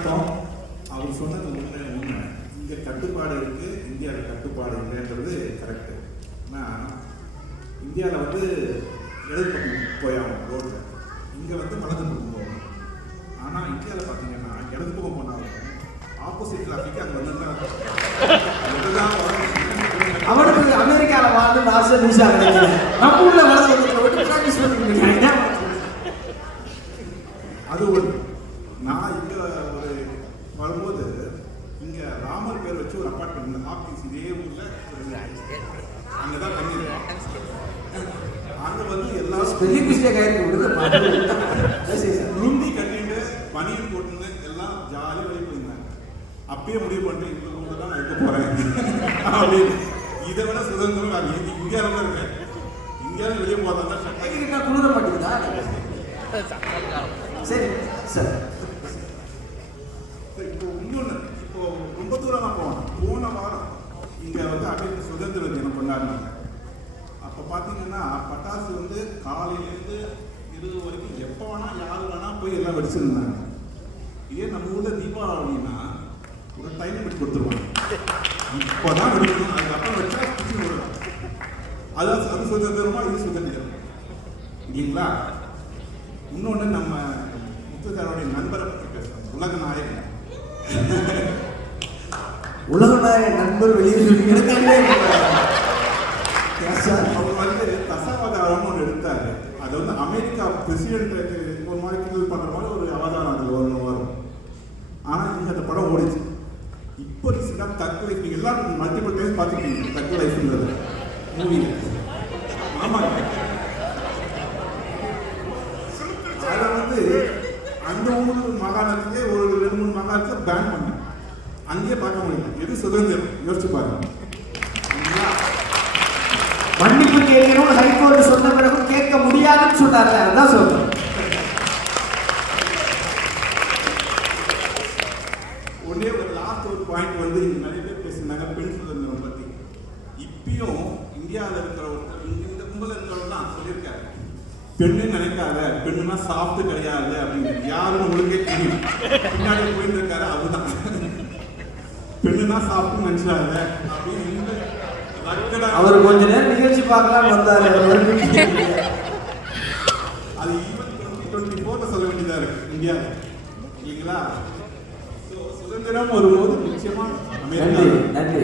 அர்த்தம் அவர் சொன்னது உண்மை. இங்கே கட்டுப்பாடு இருக்கு, இந்தியாவில் கட்டுப்பாடு இல்லைன்றது கரெக்டு. ஆனால் இந்தியாவில் வந்து இடது பக்கம் போயாகும் ரோட்டில், இங்கே வந்து வலது பக்கம் போகும். ஆனால் இந்தியாவில் பார்த்தீங்கன்னா இடது பக்கம் போனாலும் ஆப்போசிட் டிராஃபிக் அங்கே வந்து அவனுக்கு அமெரிக்காவில் வாழ்ந்து நாசம் நியூஸா கிடைக்கல, நம்ம ஊர்ல வலது பக்கத்தில் விட்டு ப்ராக்டிஸ் பண்ணிட்டு அது ஒரு. நான் இங்கே ஒரு வரும்போது இங்கே ராமர் பேர் வச்சு ஒரு அப்பார்ட்மெண்ட் ஆஃபீஸ் இதே ஊரில் அங்கே தான் பண்ணியிருக்கேன். அங்கே வந்து எல்லாரும் பெரிய மிஸ்டேக் ஆயிருக்கு. லுங்கி கட்டிட்டு பனியன் போட்டுன்னு எல்லாம் ஜாலியாக வெளியே போயிருந்தாங்க. அப்பயே முடிவு பண்ணிட்டு இந்த ஊரில் தான் நான் இருக்க போகிறேன் அப்படின்னு. இதை விட சுதந்திரம் நான் இந்தியாவில் தான் இருக்கேன். இந்தியாவில் வெளியே போகிறதா சட்டை குளிர மாட்டேங்குதா? சரி சார். இப்போ இன்னொன்று, இப்போ ரொம்ப தூரமாக போன வாரம் இங்கே வந்து அமெரிக்க சுதந்திர தினம் கொண்டாடினாங்க. அப்போ பார்த்தீங்கன்னா பட்டாசு வந்து காலையிலேருந்து இரவு வரைக்கும் எப்போ வேணால் யார் வேணால் போய் எல்லாம் வெடிச்சிருந்தாங்க. இதே நம்ம ஊரில் தீபாவளினா ஒரு டைம் லிமிட் கொடுத்துருவாங்க, இப்போ தான் வெடிக்கணும், அதுக்கப்புறம் வச்சா சுற்றி விடலாம். அது சுதந்திரமா, இது சுதந்திரம் இல்லைங்களா? இன்னொன்று நம்ம முத்துத்தாரோடைய நண்பரை பற்றி பேசுகிறோம், உலகநாயகன். உலகநாயகன் நண்பர் வெளியே அவர் வந்து தசாவதாரம்னு ஒன்று எடுத்தார். அது வந்து அமெரிக்கா பிரசிடென்ட் ஒரு மாதிரி கிண்டல் பண்ணுற மாதிரி ஒரு அவதாரம் அதில் வரும். ஆனால் இங்கே அந்த படம் ஓடிச்சு. இப்போ ரீசெண்டாக தக் லைஃப், நீங்கள் எல்லாரும் மல்டிபிள் டைம்ஸ் பார்த்துருக்கீங்க தக் லைஃப்ன்றது மூவியில். ஆமாங்க, அதை வந்து அந்த ஊர் மாகாணத்துலேயே ஒரு 2-3 மாகாணத்தில் பேன் பண்ணேன். அங்கேயே பார்க்க முடியும். எது சுதந்திரம் யோசிச்சு பாருங்க. மன்னிப்பு கேட்கணும் ஹைகோர்ட் சொன்ன பிறகு கேட்க முடியாதுன்னு சொன்னாங்க. அதான் சொல்றேன். ஒரே ஒரு லாஸ்ட் ஒரு பாயிண்ட் வந்து நிறைய பேர் பேசியிருந்தாங்க பெண் சுதந்திரம் பற்றி. இப்பயும் இந்தியாவில் இருக்கிற ஒருத்தர் இந்த கும்பல இருக்கிறவங்க தான் சொல்லியிருக்காரு, பெண்ணு நினைக்காத, பெண்ணுனா சாப்பிட்டு கிடையாது அப்படின்னு. யாருன்னு உங்களுக்கே தெரியும், பின்னாடி போயிட்டு இருக்காரு அவருதான். பெண்ணுனா சாப்பிட்டு நினைச்சாத அப்படின்னு. அவர் கொஞ்ச நேரம் நிகழ்ச்சி பார்க்கலாம் வந்தாரு. அது ஈவன் 2024 சொல்ல வேண்டியதா இருக்கு இந்தியாவில் இல்லைங்களா? சுதந்திரம் வரும்போது நிச்சயமா நன்றி நன்றி.